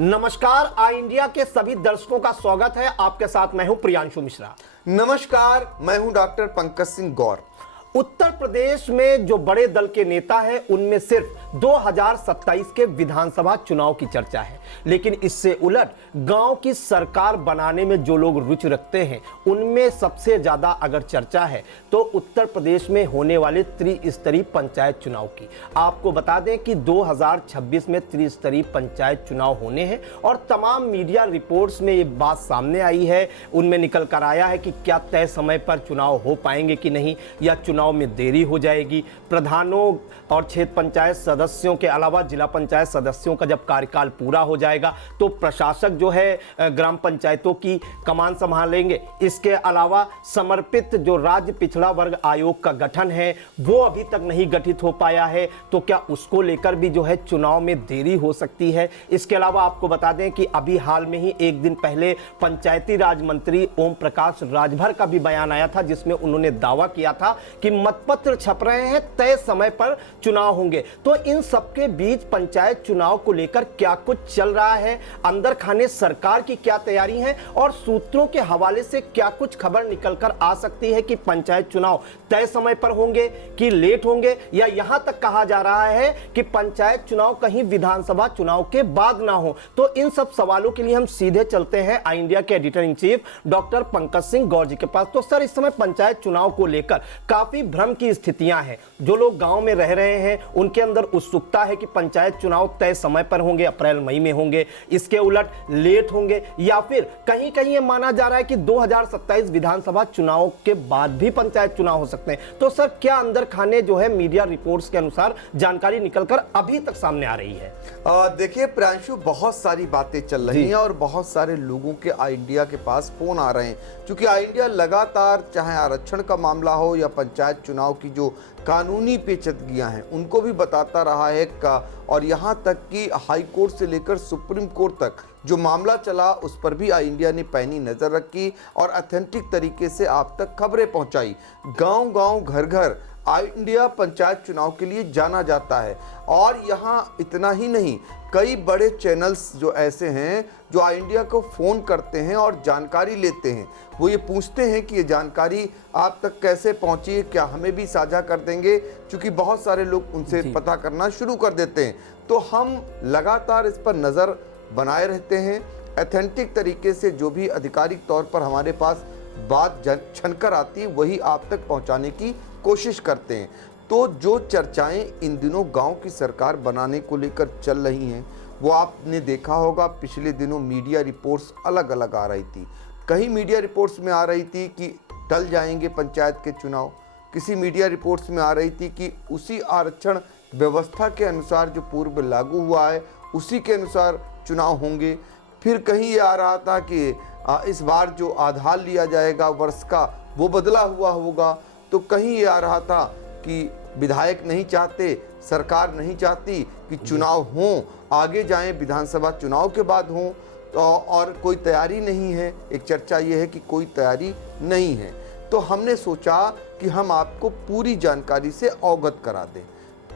नमस्कार, आई इंडिया के सभी दर्शकों का स्वागत है। आपके साथ मैं हूं प्रियांशु मिश्रा। नमस्कार, मैं हूं डॉक्टर पंकज सिंह गौर। उत्तर प्रदेश में जो बड़े दल के नेता हैं उनमें सिर्फ 2027 के विधानसभा चुनाव की चर्चा है, लेकिन इससे उलट गांव की सरकार बनाने में जो लोग रुचि रखते हैं उनमें सबसे ज्यादा अगर चर्चा है तो उत्तर प्रदेश में होने वाले त्रिस्तरीय पंचायत चुनाव की। आपको बता दें कि 2026 में त्रिस्तरीय पंचायत चुनाव होने हैं और तमाम मीडिया रिपोर्ट्स में ये बात सामने आई है, उनमें निकल कर आया है कि क्या तय समय पर चुनाव हो पाएंगे कि नहीं, या चुनाव में देरी हो जाएगी। प्रधानों और क्षेत्र पंचायत सदस्यों के अलावा जिला पंचायत सदस्यों का जब कार्यकाल पूरा हो जाएगा तो प्रशासक जो है ग्राम पंचायतों की कमान संभालेंगे। इसके अलावा समर्पित जो राज्य पिछड़ा वर्ग आयोग का गठन है वो अभी तक नहीं गठित हो पाया है, तो क्या उसको लेकर भी जो है चुनाव में देरी हो सकती है। इसके अलावा आपको बता दें कि अभी हाल में ही एक दिन पहले पंचायती राज मंत्री ओम प्रकाश राजभर का भी बयान आया था, जिसमें उन्होंने दावा किया था कि मतपत्र छप रहे हैं, तय समय पर चुनाव होंगे। तो इन सबके बीच पंचायत चुनाव को लेकर क्या कुछ चल रहा है, अंदर खाने सरकार की क्या तैयारी है और सूत्रों के हवाले से क्या कुछ खबर निकलकर आ सकती है कि पंचायत चुनाव तय समय पर होंगे कि लेट होंगे, या यहां तक कहा जा रहा है कि पंचायत चुनाव कहीं विधानसभा चुनाव के बाद ना हो। तो इन सब सवालों के लिए हम सीधे चलते हैं आई इंडिया के editor in chief doctor Pankaj Singh Gaur ji के पास। तो सर, इस समय पंचायत चुनाव को लेकर काफी भ्रम की स्थितियां हैं। जो लोग गांव में रह रहे हैं उनके अंदर उत्सुकता है कि पंचायत चुनाव तय समय पर होंगे, अप्रैल मई में होंगे, इसके उलट लेट होंगे, या फिर कहीं कहीं यह माना जा रहा है कि 2027 विधानसभा चुनाव के बाद भी पंचायत चुनाव हो सकते हैं। तो सर, क्या अंदर खाने जो है मीडिया रिपोर्ट्स के अनुसार जानकारी निकलकर अभी तक सामने आ रही है? देखिए प्रांशु, बहुत सारी बातें चल रही हैं और बहुत सारे लोगों के आई इंडिया के पास फोन आ रहे हैं, क्योंकि आई इंडिया लगातार चाहे आरक्षण का मामला हो या पंचायत चुनाव की जो कानूनी पेचीदगियां हैं उनको भी बताता रहा है और यहाँ तक कि हाई कोर्ट से लेकर सुप्रीम कोर्ट तक जो मामला चला उस पर भी आई इंडिया ने पैनी नज़र रखी और ऑथेंटिक तरीके से आप तक खबरें पहुंचाई। गांव-गांव, घर-घर आई इंडिया पंचायत चुनाव के लिए जाना जाता है। और यहाँ इतना ही नहीं, कई बड़े चैनल्स जो ऐसे हैं जो आई इंडिया को फ़ोन करते हैं और जानकारी लेते हैं। वो ये पूछते हैं कि ये जानकारी आप तक कैसे पहुंची है, क्या हमें भी साझा कर देंगे, क्योंकि बहुत सारे लोग उनसे पता करना शुरू कर देते हैं। तो हम लगातार इस पर नज़र बनाए रहते हैं। ऑथेंटिक तरीके से जो भी आधिकारिक तौर पर हमारे पास बात छनकर आती है वही आप तक पहुंचाने की कोशिश करते हैं। तो जो चर्चाएं इन दिनों गांव की सरकार बनाने को लेकर चल रही हैं वो आपने देखा होगा, पिछले दिनों मीडिया रिपोर्ट्स अलग अलग आ रही थी। कहीं मीडिया रिपोर्ट्स में आ रही थी कि टल जाएंगे पंचायत के चुनाव, किसी मीडिया रिपोर्ट्स में आ रही थी कि उसी आरक्षण व्यवस्था के अनुसार जो पूर्व लागू हुआ है उसी के अनुसार चुनाव होंगे। फिर कहीं ये आ रहा था कि इस बार जो आधार लिया जाएगा वर्ष का वो बदला हुआ होगा। तो कहीं ये आ रहा था कि विधायक नहीं चाहते, सरकार नहीं चाहती कि चुनाव हों, आगे जाएं, विधानसभा चुनाव के बाद हों, तो और कोई तैयारी नहीं है। एक चर्चा ये है कि कोई तैयारी नहीं है। तो हमने सोचा कि हम आपको पूरी जानकारी से अवगत करा दें।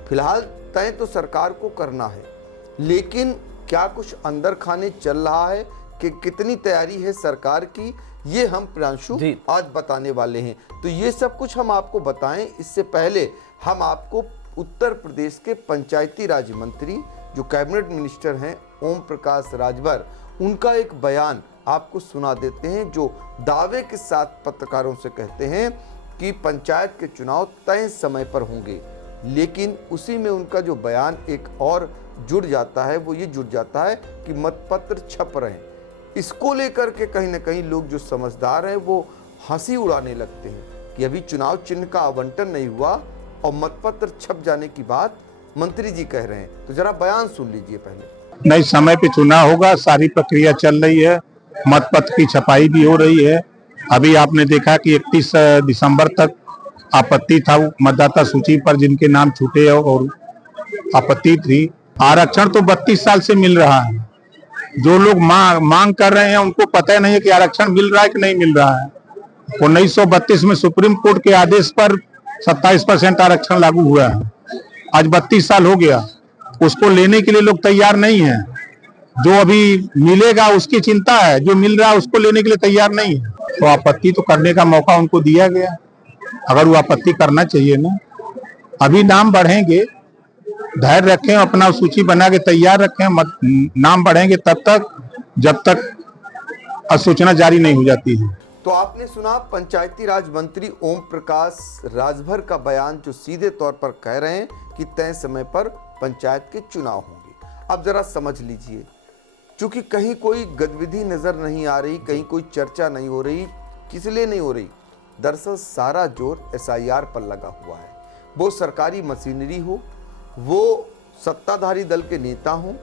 फिलहाल तय तो सरकार को करना है, लेकिन क्या कुछ अंदर खाने चल रहा है कि कितनी तैयारी है सरकार की, ये हम प्रांशु आज बताने वाले हैं। तो ये सब कुछ हम आपको बताएं, इससे पहले हम आपको उत्तर प्रदेश के पंचायती राज मंत्री जो कैबिनेट मिनिस्टर हैं ओम प्रकाश राजभर, उनका एक बयान आपको सुना देते हैं, जो दावे के साथ पत्रकारों से कहते हैं कि पंचायत के चुनाव तय समय पर होंगे। लेकिन उसी में उनका जो बयान एक और जुड़ जाता है, वो ये जुड़ जाता है कि मतपत्र छप रहे हैं। इसको लेकर के कहीं ना कहीं लोग जो समझदार हैं वो हंसी उड़ाने लगते हैं कि अभी चुनाव चिन्ह का आवंटन नहीं हुआ और मतपत्र छप जाने की बात मंत्री जी कह रहे हैं। तो जरा बयान सुन लीजिए पहले। नए समय पे चुनाव होगा, सारी प्रक्रिया चल रही है, मतपत्र की छपाई भी हो रही है। अभी आपने देखा कि 31 दिसंबर तक आपत्ति था मतदाता सूची पर जिनके नाम छूटे और आपत्ति थी। आरक्षण तो 32 साल से मिल रहा है। जो लोग मांग कर रहे हैं उनको पता नहीं है कि आरक्षण मिल रहा है कि नहीं मिल रहा है। 1932 में सुप्रीम कोर्ट के आदेश पर 27% आरक्षण लागू हुआ है। आज 32 साल हो गया, उसको लेने के लिए लोग तैयार नहीं हैं। जो अभी मिलेगा उसकी चिंता है, जो मिल रहा है उसको लेने के लिए तैयार नहीं है। तो आपत्ति तो करने का मौका उनको दिया गया, अगर वो आपत्ति करना चाहिए ना। अभी नाम बढ़ेंगे, धैर्य रखें, अपना सूची बना के तैयार रखें, मत नाम बढ़ेंगे तब तक जब तक अधिसूचना जारी नहीं हो जाती है। तो आपने सुना पंचायती राज मंत्री ओम प्रकाश राजभर का बयान, जो सीधे तौर पर कह रहे हैं कि तय समय पर पंचायत के चुनाव होंगे। अब जरा समझ लीजिए, चूंकि कहीं कोई गतिविधि नजर नहीं आ रही, कहीं कोई चर्चा नहीं हो रही, किस लिए नहीं हो रही? दरअसल सारा जोर एसआईआर पर लगा हुआ है। वो सरकारी मशीनरी हो, वो सत्ताधारी दल के नेता हों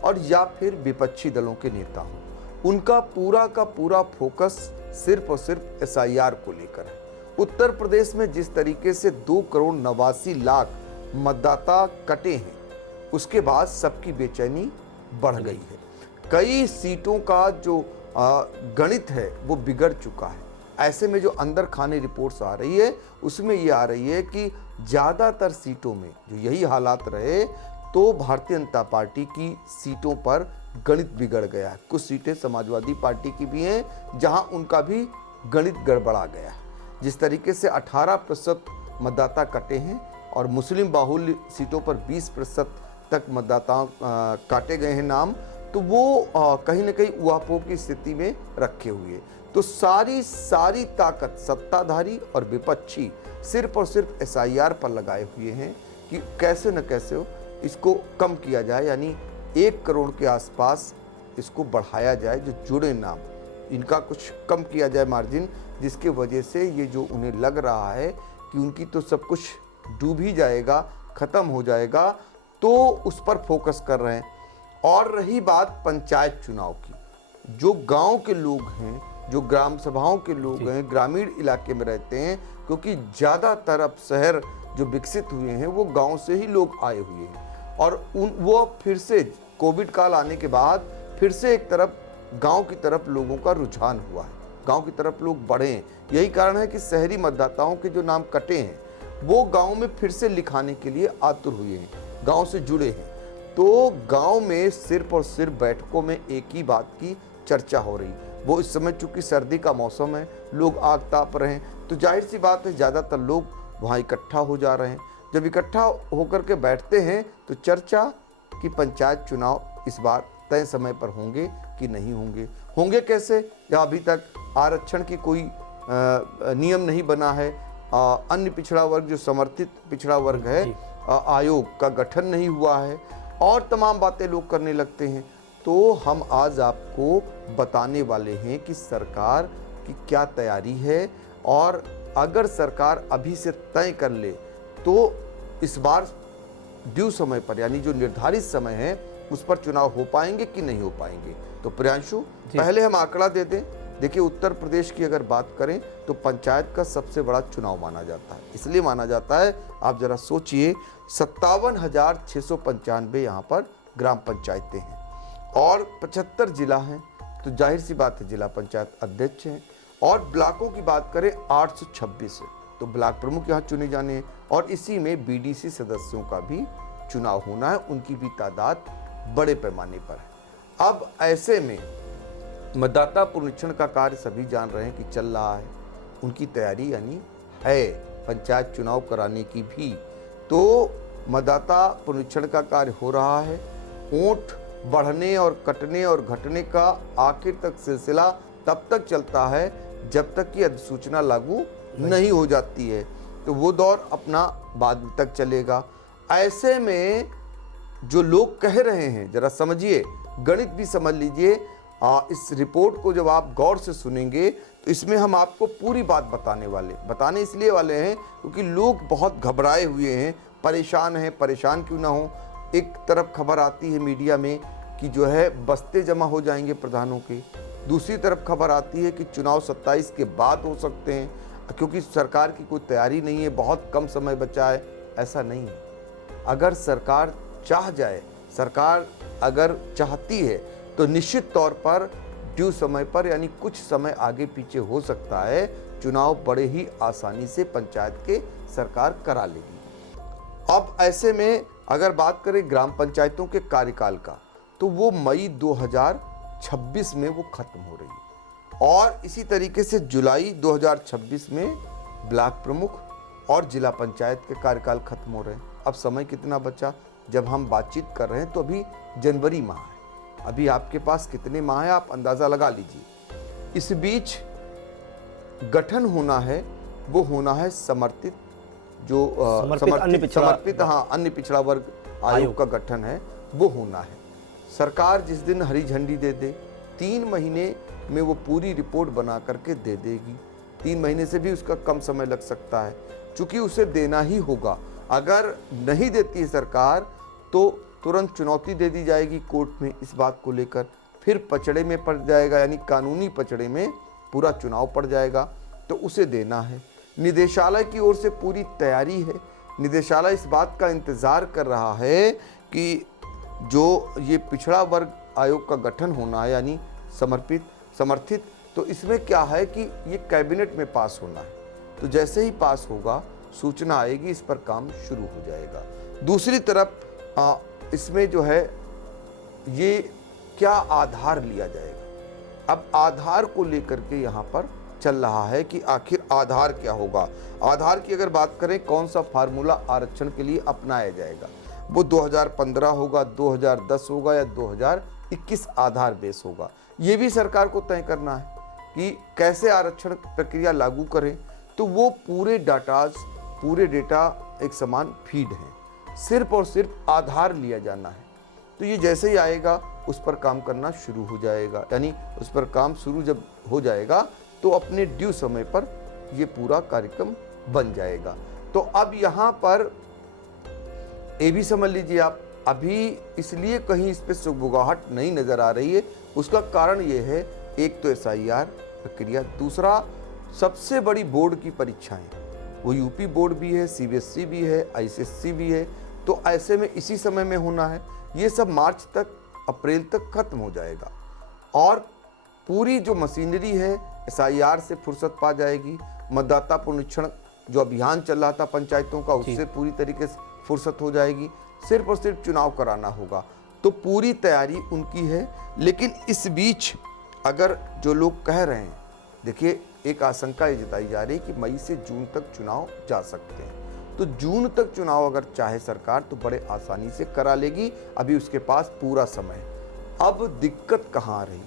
और या फिर विपक्षी दलों के नेता हों, उनका पूरा का पूरा फोकस सिर्फ और सिर्फ एसआईआर को लेकर है। उत्तर प्रदेश में जिस तरीके से 2,89,00,000 मतदाता कटे हैं, उसके बाद सबकी बेचैनी बढ़ गई है। कई सीटों का जो गणित है वो बिगड़ चुका है। ऐसे में जो अंदर खाने रिपोर्ट्स आ रही है उसमें ये आ रही है कि ज़्यादातर सीटों में जो यही हालात रहे तो भारतीय जनता पार्टी की सीटों पर गणित बिगड़ गया है। कुछ सीटें समाजवादी पार्टी की भी हैं जहां उनका भी गणित गड़बड़ा गया है। जिस तरीके से 18% मतदाता कटे हैं और मुस्लिम बाहुल्य सीटों पर 20% तक मतदाताओं काटे गए हैं नाम, तो वो कहीं ना कहीं उहापोह की स्थिति में रखे हुए। तो सारी ताकत सत्ताधारी और विपक्षी सिर्फ और सिर्फ एसआईआर पर लगाए हुए हैं कि कैसे न कैसे हो इसको कम किया जाए, यानी 1 करोड़ के आसपास इसको बढ़ाया जाए, जो जुड़े नाम इनका कुछ कम किया जाए मार्जिन, जिसके वजह से ये जो उन्हें लग रहा है कि उनकी तो सब कुछ डूब ही जाएगा, ख़त्म हो जाएगा, तो उस पर फोकस कर रहे हैं। और रही बात पंचायत चुनाव की, जो गांव के लोग हैं, जो ग्राम सभाओं के लोग हैं, ग्रामीण इलाके में रहते हैं, क्योंकि ज़्यादातर अब शहर जो विकसित हुए हैं वो गांव से ही लोग आए हुए हैं और वो फिर से कोविड काल आने के बाद फिर से एक तरफ गांव की तरफ लोगों का रुझान हुआ है, गांव की तरफ लोग बढ़े हैं। यही कारण है कि शहरी मतदाताओं के जो नाम कटे हैं वो गांव में फिर से लिखाने के लिए आतुर हुए हैं, गांव से जुड़े हैं। तो गांव में सिर्फ और सिर्फ बैठकों में एक ही बात की चर्चा हो रही। वो इस समय चूंकि सर्दी का मौसम है, लोग आग ताप रहे हैं, तो जाहिर सी बात है ज़्यादातर लोग वहाँ इकट्ठा हो जा रहे हैं। जब इकट्ठा होकर के बैठते हैं तो चर्चा कि पंचायत चुनाव इस बार तय समय पर होंगे कि नहीं होंगे, होंगे कैसे, या अभी तक आरक्षण की कोई नियम नहीं बना है, अन्य पिछड़ा वर्ग जो समर्थित पिछड़ा वर्ग है आयोग का गठन नहीं हुआ है, और तमाम बातें लोग करने लगते हैं। तो हम आज आपको बताने वाले हैं कि सरकार की क्या तैयारी है, और अगर सरकार अभी से तय कर ले तो इस बार ड्यू समय पर, यानी जो निर्धारित समय है उस पर चुनाव हो पाएंगे कि नहीं हो पाएंगे। तो प्रियांशु, पहले हम आंकड़ा दे दें। देखिए, उत्तर प्रदेश की अगर बात करें तो पंचायत का सबसे बड़ा चुनाव माना जाता है। इसलिए माना जाता है, आप जरा सोचिए, 57,695 यहाँ पर ग्राम पंचायतें हैं और 75 जिला हैं, तो जाहिर सी बात है जिला पंचायत अध्यक्ष हैं। और ब्लॉकों की बात करें 826 है, तो ब्लॉक प्रमुख यहाँ चुने जाने हैं, और इसी में बीडीसी सदस्यों का भी चुनाव होना है, उनकी भी तादाद बड़े पैमाने पर है। अब ऐसे में मतदाता पुनरीक्षण का कार्य सभी जान रहे हैं कि चल रहा है, उनकी तैयारी यानी है पंचायत चुनाव कराने की भी। तो मतदाता पुनरीक्षण का कार्य हो रहा है। वोट बढ़ने और कटने और घटने का आखिर तक सिलसिला तब तक चलता है जब तक कि अधिसूचना लागू नहीं हो जाती है, तो वो दौर अपना बाद तक चलेगा। ऐसे में जो लोग कह रहे हैं, जरा समझिए, गणित भी समझ लीजिए। इस रिपोर्ट को जब आप गौर से सुनेंगे तो इसमें हम आपको पूरी बात बताने इसलिए वाले हैं क्योंकि लोग बहुत घबराए हुए हैं, परेशान हैं। परेशान क्यों ना हो, एक तरफ खबर आती है मीडिया में कि जो है बस्ते जमा हो जाएंगे प्रधानों के, दूसरी तरफ खबर आती है कि चुनाव 27 के बाद हो सकते हैं क्योंकि सरकार की कोई तैयारी नहीं है, बहुत कम समय बचा है। ऐसा नहीं है। अगर सरकार चाह जाए, सरकार अगर चाहती है तो निश्चित तौर पर ड्यू समय पर, यानी कुछ समय आगे पीछे हो सकता है, चुनाव बड़े ही आसानी से पंचायत के सरकार करा लेगी। अब ऐसे में अगर बात करें ग्राम पंचायतों के कार्यकाल का, तो वो मई 2026 में वो खत्म हो रही है। और इसी तरीके से जुलाई 2026 में ब्लॉक प्रमुख और जिला पंचायत के कार्यकाल खत्म हो रहे हैं। अब समय कितना बचा? जब हम बातचीत कर रहे हैं तो अभी जनवरी माह है, अभी आपके पास कितने माह है आप अंदाजा लगा लीजिए। इस बीच गठन होना है, वो होना है समर्पित जो समर्पित अन्य पिछड़ा वर्ग आयोग का गठन है, वो होना है। सरकार जिस दिन हरी झंडी दे दे, 3 महीने में वो पूरी रिपोर्ट बना करके दे देगी। 3 महीने से भी उसका कम समय लग सकता है, क्योंकि उसे देना ही होगा। अगर नहीं देती है सरकार तो तुरंत चुनौती दे दी जाएगी कोर्ट में इस बात को लेकर, फिर पचड़े में पड़ जाएगा, यानी कानूनी पचड़े में पूरा चुनाव पड़ जाएगा, तो उसे देना है। निदेशालय की ओर से पूरी तैयारी है। निदेशालय इस बात का इंतज़ार कर रहा है कि जो ये पिछड़ा वर्ग आयोग का गठन होना है, यानी समर्थित, तो इसमें क्या है कि ये कैबिनेट में पास होना है। तो जैसे ही पास होगा सूचना आएगी, इस पर काम शुरू हो जाएगा। दूसरी तरफ इसमें जो है ये क्या आधार लिया जाएगा, अब आधार को लेकर के यहाँ पर चल रहा है कि आखिर आधार क्या होगा। आधार की अगर बात करें, कौन सा फार्मूला आरक्षण के लिए अपनाया जाएगा, वो 2015 होगा, 2010 होगा या 2021 आधार बेस होगा, ये भी सरकार को तय करना है कि कैसे आरक्षण प्रक्रिया लागू करें। तो वो पूरे डेटा एक समान फीड हैं, सिर्फ और सिर्फ आधार लिया जाना है। तो ये जैसे ही आएगा उस पर काम करना शुरू हो जाएगा, यानी उस पर काम शुरू जब हो जाएगा तो अपने ड्यू समय पर ये पूरा कार्यक्रम बन जाएगा। तो अब यहाँ पर ये भी समझ लीजिए आप, अभी इसलिए कहीं इस पर सुगबुगाहट नहीं नज़र आ रही है। उसका कारण ये है, एक तो SIR प्रक्रिया, दूसरा सबसे बड़ी बोर्ड की परीक्षाएं, वो यूपी बोर्ड भी है, CBSE भी है, ICSE भी है। तो ऐसे में इसी समय में होना है। ये सब मार्च तक, अप्रैल तक खत्म हो जाएगा और पूरी जो मशीनरी है SIR से फुर्सत पा जाएगी। मतदाता पुनरीक्षण जो अभियान चल रहा था पंचायतों का, उससे पूरी तरीके से फुर्सत हो जाएगी। सिर्फ और सिर्फ चुनाव कराना होगा। तो पूरी तैयारी उनकी है। लेकिन इस बीच अगर जो लोग कह रहे हैं, देखिए एक आशंका ये जताई जा रही है कि मई से जून तक चुनाव जा सकते हैं। तो जून तक चुनाव अगर चाहे सरकार तो बड़े आसानी से करा लेगी, अभी उसके पास पूरा समय। अब दिक्कत कहाँ आ रही?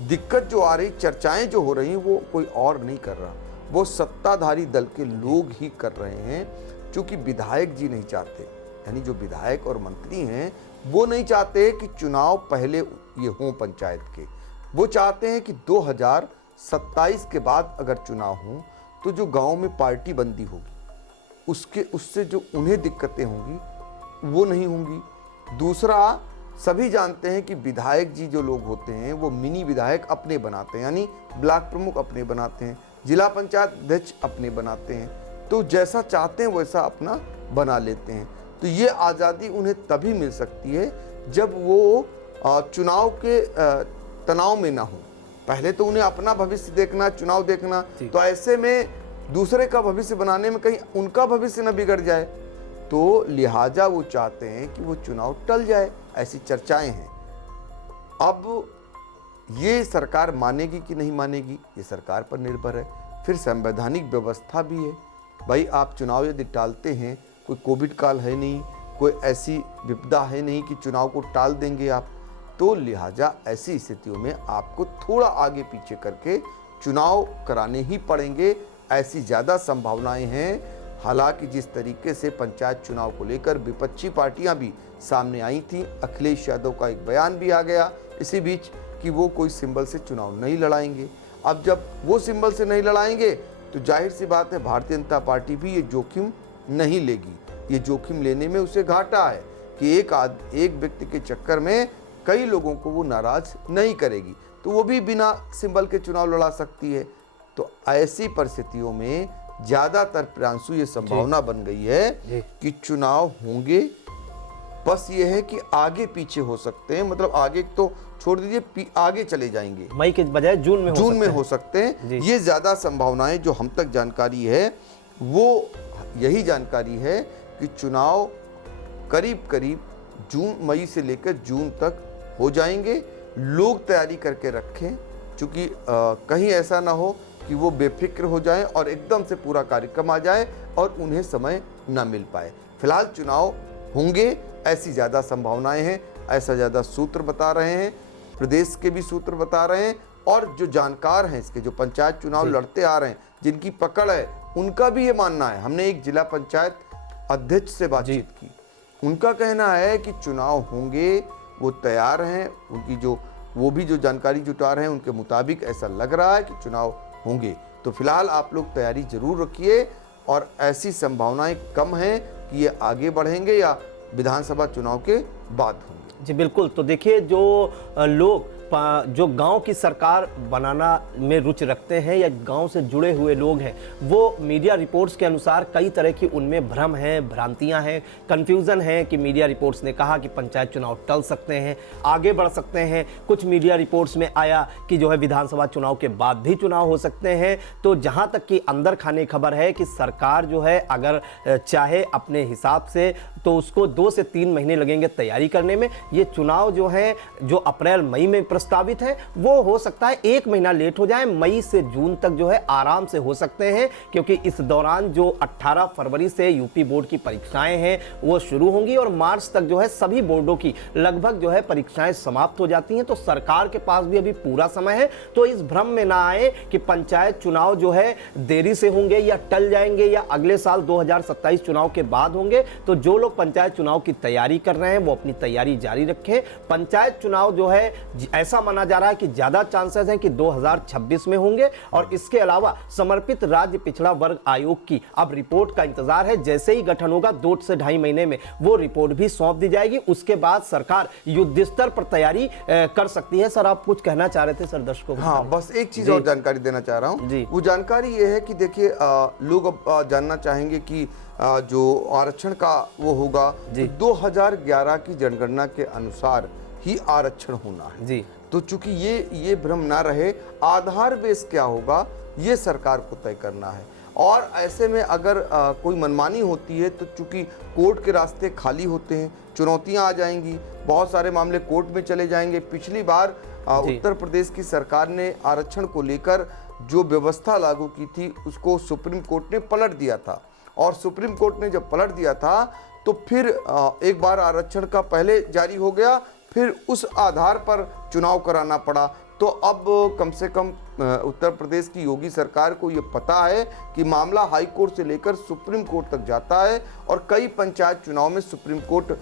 दिक्कत जो आ रही, चर्चाएं जो हो रही, वो कोई और नहीं कर रहा, वो सत्ताधारी दल के लोग ही कर रहे हैं। क्योंकि विधायक जी नहीं चाहते, यानी जो विधायक और मंत्री हैं वो नहीं चाहते कि चुनाव पहले ये हों पंचायत के। वो चाहते हैं कि 2027 के बाद अगर चुनाव हों तो जो गांव में पार्टी बंदी होगी उससे जो उन्हें दिक्कतें होंगी वो नहीं होंगी। दूसरा, सभी जानते हैं कि विधायक जी जो लोग होते हैं वो मिनी विधायक अपने बनाते हैं, यानी ब्लॉक प्रमुख अपने बनाते हैं, जिला पंचायत अध्यक्ष अपने बनाते हैं। तो जैसा चाहते हैं वैसा अपना बना लेते हैं। तो ये आज़ादी उन्हें तभी मिल सकती है जब वो चुनाव के तनाव में ना हो। पहले तो उन्हें अपना भविष्य देखना, चुनाव देखना, तो ऐसे में दूसरे का भविष्य बनाने में कहीं उनका भविष्य न बिगड़ जाए, तो लिहाजा वो चाहते हैं कि वो चुनाव टल जाए। ऐसी चर्चाएं हैं। अब ये सरकार मानेगी कि नहीं मानेगी, ये सरकार पर निर्भर है। फिर संवैधानिक व्यवस्था भी है। भाई आप चुनाव यदि टालते हैं, कोई कोविड काल है नहीं, कोई ऐसी विपदा है नहीं कि चुनाव को टाल देंगे आप, तो लिहाजा ऐसी स्थितियों में आपको थोड़ा आगे पीछे करके चुनाव कराने ही पड़ेंगे। ऐसी ज़्यादा संभावनाएं हैं। हालांकि जिस तरीके से पंचायत चुनाव को लेकर विपक्षी पार्टियां भी सामने आई थीं, अखिलेश यादव का एक बयान भी आ गया इसी बीच कि वो कोई सिंबल से चुनाव नहीं लड़ाएंगे। अब जब वो सिंबल से नहीं लड़ाएंगे तो जाहिर सी बात है भारतीय जनता पार्टी भी ये जोखिम नहीं लेगी। ये जोखिम लेने में उसे घाटा है कि एक व्यक्ति के चक्कर में कई लोगों को वो नाराज नहीं करेगी, तो वो भी बिना सिंबल के चुनाव लड़ा सकती है। तो ऐसी परिस्थितियों में ज़्यादातर प्रांशु ये संभावना बन गई है कि चुनाव होंगे। बस ये है कि आगे पीछे हो सकते हैं, मतलब आगे तो छोड़ दीजिए, आगे चले जाएंगे, मई के बजाय जून में हो सकते हैं। ये ज़्यादा संभावनाएं जो हम तक जानकारी है वो यही जानकारी है कि चुनाव करीब करीब मई से लेकर जून तक हो जाएंगे। लोग तैयारी करके रखें, क्योंकि कहीं ऐसा ना हो कि वो बेफिक्र हो जाएं और एकदम से पूरा कार्यक्रम आ जाए और उन्हें समय ना मिल पाए। फिलहाल चुनाव होंगे ऐसी ज़्यादा संभावनाएं हैं, ऐसा ज़्यादा सूत्र बता रहे हैं, प्रदेश के भी सूत्र बता रहे हैं, और जो जानकार हैं इसके, जो पंचायत चुनाव लड़ते आ रहे हैं, जिनकी पकड़ है, उनका भी ये मानना है। हमने एक जिला पंचायत अध्यक्ष से बातचीत की, उनका कहना है कि चुनाव होंगे, वो तैयार हैं, उनकी जो वो भी जो जानकारी जुटा रहे हैं उनके मुताबिक ऐसा लग रहा है कि चुनाव होंगे। तो फिलहाल आप लोग तैयारी जरूर रखिए, और ऐसी संभावनाएं कम हैं कि ये आगे बढ़ेंगे या विधानसभा चुनाव के बाद होंगे। जी बिल्कुल। तो देखिए, जो लोग जो गांव की सरकार बनाना में रुचि रखते हैं या गांव से जुड़े हुए लोग हैं, वो मीडिया रिपोर्ट्स के अनुसार कई तरह की उनमें भ्रम हैं, भ्रांतियां हैं, कंफ्यूजन है कि मीडिया रिपोर्ट्स ने कहा कि पंचायत चुनाव टल सकते हैं, आगे बढ़ सकते हैं। कुछ मीडिया रिपोर्ट्स में आया कि जो है विधानसभा चुनाव के बाद भी चुनाव हो सकते हैं। तो जहां तक कि अंदर खाने खबर है कि सरकार जो है अगर चाहे अपने हिसाब से तो उसको 2 से 3 महीने लगेंगे तैयारी करने में। ये चुनाव जो है जो अप्रैल मई में प्रस्तावित है वो हो सकता है 1 महीना लेट हो जाए, मई से जून तक जो है आराम से हो सकते हैं, क्योंकि इस दौरान जो 18 फरवरी से यूपी बोर्ड की परीक्षाएं हैं वो शुरू होंगी और मार्च तक जो है सभी बोर्डों की लगभग जो है परीक्षाएं समाप्त हो जाती हैं। तो सरकार के पास भी अभी पूरा समय है। तो इस भ्रम में ना आए कि पंचायत चुनाव जो है देरी से होंगे या टल जाएंगे या अगले साल 2027 चुनाव के बाद होंगे। तो जो लोग पंचायत चुनाव की तैयारी कर रहे हैं वो अपनी तैयारी जारी रखें। पंचायत चुनाव जो है ऐसा माना जा रहा है कि ज्यादा चांसेस हैं कि 2026 में होंगे। और इसके अलावा समर्पित राज्य पिछड़ा वर्ग आयोग की अब रिपोर्ट का इंतजार है। जैसे ही गठन होगा 2 से 2.5 महीने में वो रिपोर्ट भी सौंप दी जाएगी। उसके बाद सरकार युद्ध स्तर पर तैयारी कर सकती है। सर, आप कुछ कहना चाह रहे थे सर दर्शकों को? हाँ, बस एक चीज और जानकारी देना चाह रहा हूँ। वो जानकारी ये है कि देखिए, लोग अब जानना चाहेंगे कि जो आरक्षण का वो होगा, तो 2011 की जनगणना के अनुसार ही आरक्षण होना है जी। तो चूंकि ये भ्रम ना रहे, आधार बेस क्या होगा ये सरकार को तय करना है। और ऐसे में अगर कोई मनमानी होती है तो चूंकि कोर्ट के रास्ते खाली होते हैं, चुनौतियां आ जाएंगी, बहुत सारे मामले कोर्ट में चले जाएंगे। पिछली बार उत्तर प्रदेश की सरकार ने आरक्षण को लेकर जो व्यवस्था लागू की थी उसको सुप्रीम कोर्ट ने पलट दिया था, और सुप्रीम कोर्ट ने जब पलट दिया था तो फिर एक बार आरक्षण का पहले जारी हो गया, फिर उस आधार पर चुनाव कराना पड़ा। तो अब कम से कम उत्तर प्रदेश की योगी सरकार को ये पता है कि मामला हाई कोर्ट से लेकर सुप्रीम कोर्ट तक जाता है, और कई पंचायत चुनाव में सुप्रीम कोर्ट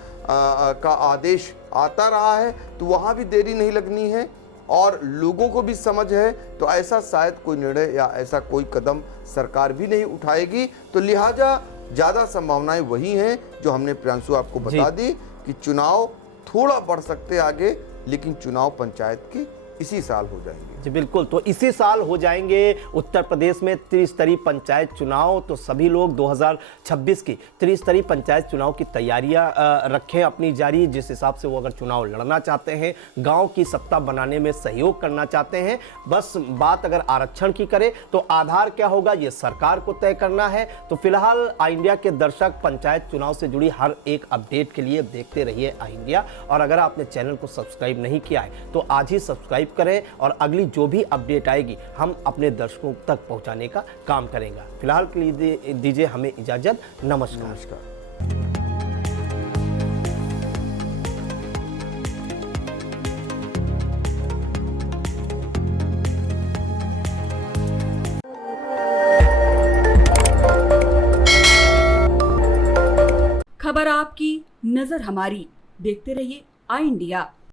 का आदेश आता रहा है, तो वहाँ भी देरी नहीं लगनी है। और लोगों को भी समझ है, तो ऐसा शायद कोई निर्णय या ऐसा कोई कदम सरकार भी नहीं उठाएगी। तो लिहाजा ज़्यादा संभावनाएं वही हैं जो हमने प्रियांशु आपको बता दी कि चुनाव थोड़ा बढ़ सकते आगे, लेकिन चुनाव पंचायत के इसी साल हो जाएंगे। जी बिल्कुल। तो इसी साल हो जाएंगे उत्तर प्रदेश में त्रिस्तरीय पंचायत चुनाव। तो सभी लोग 2026 की त्रिस्तरीय पंचायत चुनाव की तैयारियां रखें अपनी जारी। जिस हिसाब से वो अगर चुनाव लड़ना चाहते हैं, गांव की सत्ता बनाने में सहयोग करना चाहते हैं, बस बात अगर आरक्षण की करें तो आधार क्या होगा ये सरकार को तय करना है। तो फिलहाल आई इंडिया के दर्शक पंचायत चुनाव से जुड़ी हर एक अपडेट के लिए देखते रहिए आई इंडिया। और अगर आपने चैनल को सब्सक्राइब नहीं किया है तो आज ही सब्सक्राइब करें, और अगली जो भी अपडेट आएगी हम अपने दर्शकों तक पहुंचाने का काम करेंगे। फिलहाल के लिए दीजिए हमें इजाजत। नमस्कार। खबर आपकी, नजर हमारी। देखते रहिए आई इंडिया।